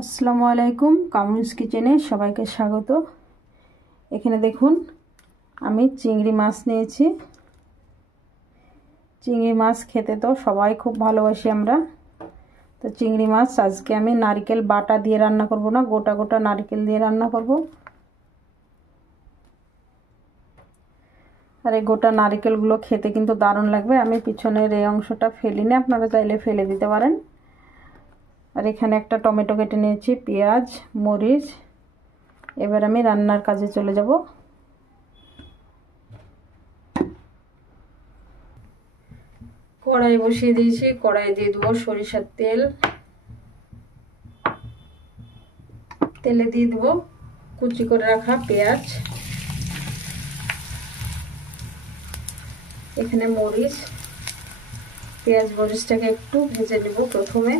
আসসালামু আলাইকুম, কামরুস কিচেনে সবাইকে স্বাগত। এখানে দেখুন আমি চিংড়ি মাছ নিয়েছি। চিংড়ি মাছ খেতে তো সবাই খুব ভালোবাসি আমরা। তো চিংড়ি মাছ আজকে আমি নারকেল বাটা দিয়ে রান্না করব না, গোটা গোটা নারকেল দিয়ে রান্না করব। আর এই গোটা নারকেলগুলো খেতে কিন্তু দারুণ লাগবে। আমি পিছনের এই অংশটা ফেলিনি, আপনারা চাইলে ফেলে দিতে পারেন। আর এখানে একটা টমেটো কেটে নিয়েছি, পেঁয়াজ, মরিচ। এবার আমি রান্নার কাজে চলে যাব। কড়াই বসিয়ে দিয়েছি, কড়াই দিয়ে দেবো সরিষার তেল। তেলে দিয়ে দেবো কুচি করে রাখা পেঁয়াজ, এখানে মরিচ। পেঁয়াজ মরিচটাকে একটু ভেজে নেব প্রথমে।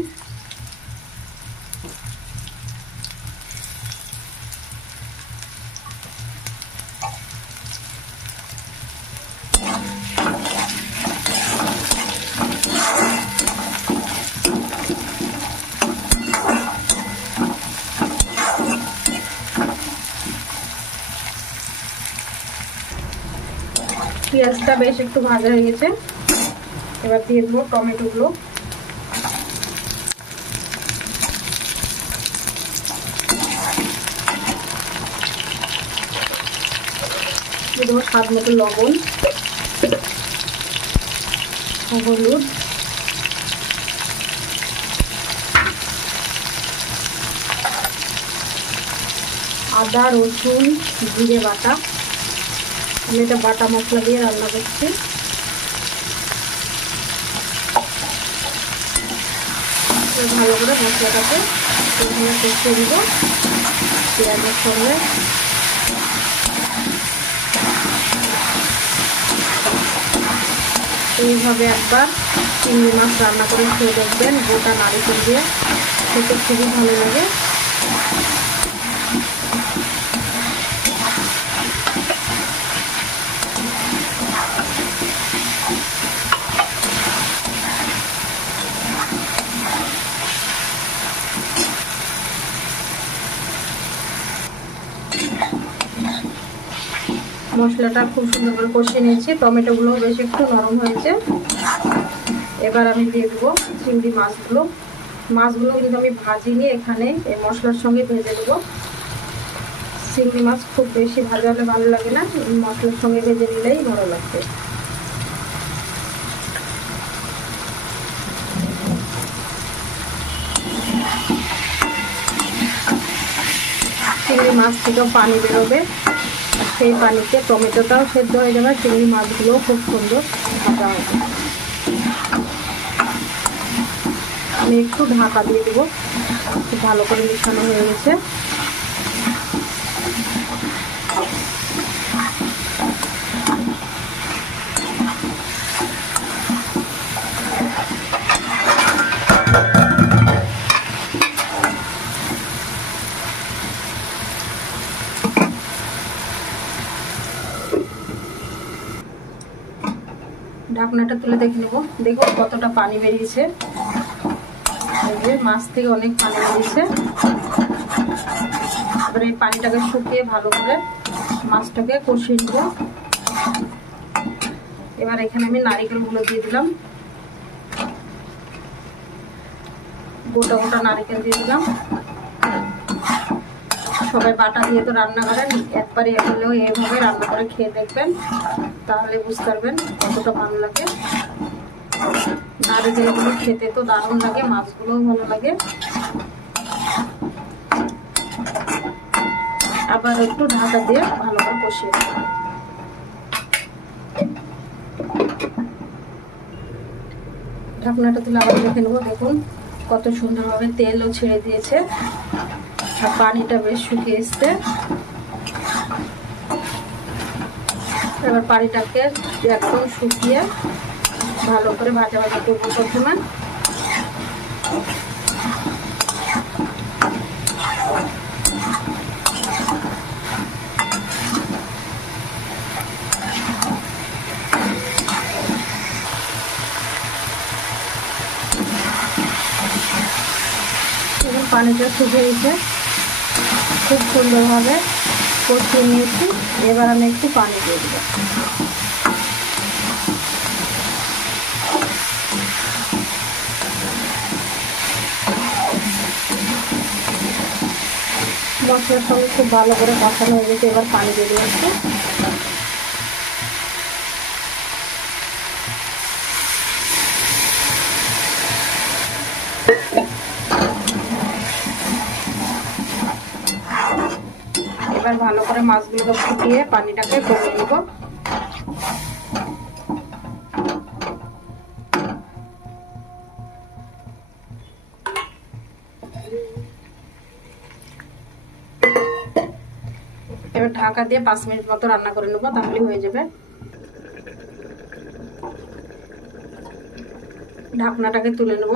পেঁয়াজটা বেশ একটু ভাজা হয়ে গেছে, এবার দিয়ে দেবো টমেটোগুলো। দিয়ে দেবো স্বাদ মতো লবণ, হলুদ, আদা, রসুন, জিরে বাটা। আমি এটা বাটা মশলা দিয়ে রান্না করছি। ভালো করে মশলাটাকে প্রথমে কষিয়ে দেব পেঁয়াজের সঙ্গে। এইভাবে একবার চিংড়ি মাছ রান্না করে খেয়ে দেখবেন, গোটা নারকেল দিয়ে খেতে খুবই ভালো লাগে। মশলাটা খুব সুন্দর করে কষিয়ে নিয়েছি, টমেটোগুলো বেশ একটু নরম হয়েছে। এবার আমি দিয়ে দেবো চিংড়ি মাছগুলো। মাছগুলো কিন্তু আমি ভাজিনি, এখানে এই মশলার সঙ্গে ভেজে দেবো। চিংড়ি মাছ খুব বেশি ভাজা হলে ভালো লাগে না, মশলার সঙ্গে ভেজে নিলেই ভালো লাগবে। চিংড়ি মাছ থেকেও পানি বেরোবে, সেই পানিতে টমেটোটাও সেদ্ধ হয়ে যাবে, চিংড়ি মাছগুলোও খুব সুন্দর ভাজা হবে। আমি একটু ঢাকা দিয়ে দেবো, খুব ভালো করে মিশানো হয়ে গেছে। ঢাকনাটা তুলে দেখে নেবো, দেখুন কতটা পানি বেরিয়েছে। মাছ থেকে অনেক পানি বেরিয়েছে। এবার এই পানিটাকে শুকিয়ে ভালো করে মাছটাকে কষিয়ে নেব। এবার এখানে আমি নারকেলগুলো দিয়ে দিলাম, গোটা গোটা নারকেল দিয়ে দিলাম। সবাই বাটা দিয়ে তো রান্না করেন, একবারে হলেও এইভাবে রান্না করে খেয়ে দেখবেন, তাহলে বুঝতে পারবেন কতটা ভালো লাগে। নারকেলগুলো খেতে তো দারুণ লাগে, মাছগুলোও ভালো লাগে। আবার একটু ঢাকা দিয়ে ভালো করে কষিয়ে দেব। ঢাকনাটা তুলে আবার দেখে নেবো, দেখুন কত সুন্দরভাবে তেলও ছেড়ে দিয়েছে আর পানিটা বেশ শুকিয়ে এসছে। এবার পানিটাকে একদম শুকিয়ে ভালো করে ভাজা ভাজা করবো প্রথমে। পানিটা শুকিয়ে গেছে, খুব সুন্দরভাবে কষিয়ে নিয়েছি। এবার আমি একটু পানি দিয়ে দেবো। মশলার সঙ্গে খুব ভালো করে কষানো হয়ে গেছে, এবার পানি দিয়ে দিয়েছি। এবার ভালো করে মাছগুলোকে ফুটিয়ে পানিটাকে কমিয়ে নেব। এবার ঢাকা দিয়ে 5 মিনিট মতো রান্না করে নেব, তাহলে হয়ে যাবে। ঢাকনাটাকে তুলে নেব।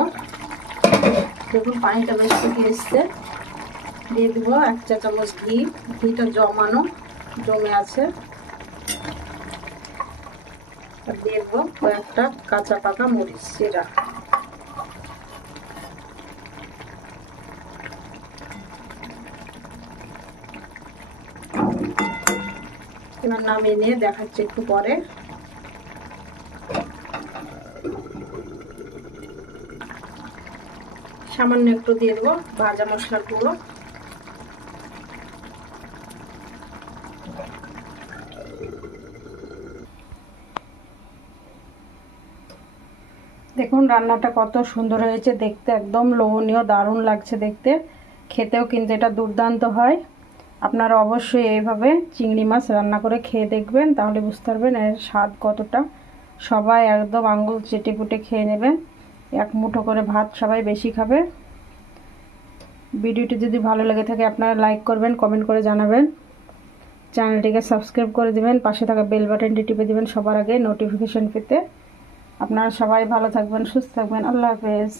দেখুন পানিটা বেশ ফুটে এসছে। দিয়ে দেবো 1 চা চামচ ঘি। ঘিটা জমে আছে। আর দিয়ে দেবো কয়েকটা কাঁচা পাকা মরিচ চিরা। এবার নামিয়ে নিয়ে দেখাচ্ছি একটু পরে। সামান্য একটু দিয়ে দেবো ভাজা মশলার গুঁড়ো। দেখুন রান্নাটা কত সুন্দর হয়েছে দেখতে, একদম লোভনীয়, দারুণ লাগছে দেখতে। খেতেও কিন্তু এটা দুর্দান্ত হয়। আপনারা অবশ্যই এইভাবে চিংড়ি মাছ রান্না করে খেয়ে দেখবেন, তাহলে বুঝতে পারবেন এর স্বাদ কতটা। সবাই একদম আঙ্গুল চেটে পুটে খেয়ে নেবেন। 1 মুঠো করে ভাত সবাই বেশি খাবে। ভিডিওটি যদি ভালো লেগে থাকে আপনারা লাইক করবেন, কমেন্ট করে জানাবেন। চ্যানেলটিকে সাবস্ক্রাইব করে দিবেন, পাশে থাকা বেল বাটনটি টিপে দিবেন সবার আগে নোটিফিকেশন পেতে। আপনারা সবাই ভালো থাকবেন, সুস্থ থাকবেন। আল্লাহ হাফেজ।